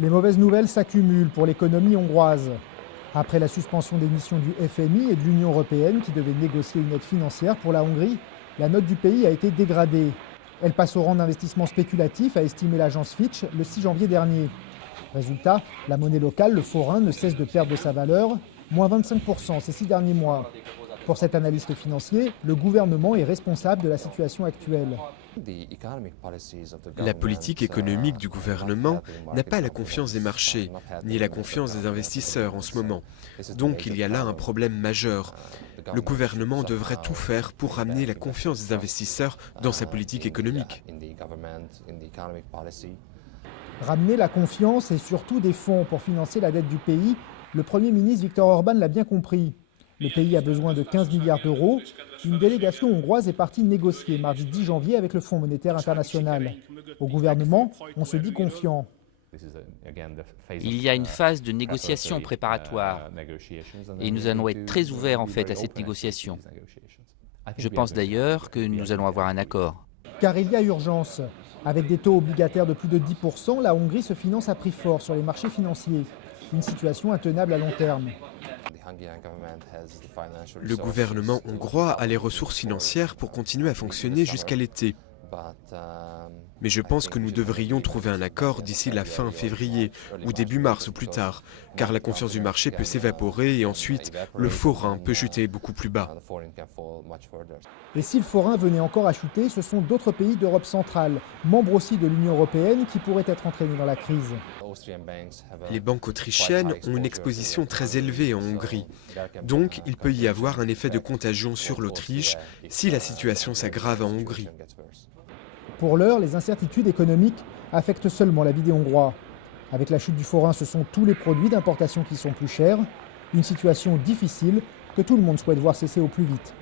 Les mauvaises nouvelles s'accumulent pour l'économie hongroise. Après la suspension des missions du FMI et de l'Union européenne qui devaient négocier une aide financière pour la Hongrie, la note du pays a été dégradée. Elle passe au rang d'investissement spéculatif, a estimé l'agence Fitch le 6 janvier dernier. Résultat, la monnaie locale, le forint, ne cesse de perdre de sa valeur, moins 25% ces 6 derniers mois. Pour cet analyste financier, le gouvernement est responsable de la situation actuelle. La politique économique du gouvernement n'a pas la confiance des marchés, ni la confiance des investisseurs en ce moment. Donc il y a là un problème majeur. Le gouvernement devrait tout faire pour ramener la confiance des investisseurs dans sa politique économique. Ramener la confiance et surtout des fonds pour financer la dette du pays, le Premier ministre Viktor Orban l'a bien compris. Le pays a besoin de 15 milliards d'euros. Une délégation hongroise est partie négocier mardi 10 janvier avec le Fonds monétaire international. Au gouvernement, on se dit confiant. Il y a une phase de négociation préparatoire et nous allons être très ouverts en fait à cette négociation. Je pense d'ailleurs que nous allons avoir un accord. Car il y a urgence. Avec des taux obligataires de plus de 10%, la Hongrie se finance à prix fort sur les marchés financiers. Une situation intenable à long terme. Le gouvernement hongrois a les ressources financières pour continuer à fonctionner jusqu'à l'été. Mais je pense que nous devrions trouver un accord d'ici la fin février ou début mars ou plus tard, car la confiance du marché peut s'évaporer et ensuite le forint peut chuter beaucoup plus bas. Et si le forint venait encore à chuter, ce sont d'autres pays d'Europe centrale, membres aussi de l'Union européenne, qui pourraient être entraînés dans la crise. Les banques autrichiennes ont une exposition très élevée en Hongrie. Donc, il peut y avoir un effet de contagion sur l'Autriche si la situation s'aggrave en Hongrie. Pour l'heure, les incertitudes économiques affectent seulement la vie des Hongrois. Avec la chute du forint, ce sont tous les produits d'importation qui sont plus chers. Une situation difficile que tout le monde souhaite voir cesser au plus vite.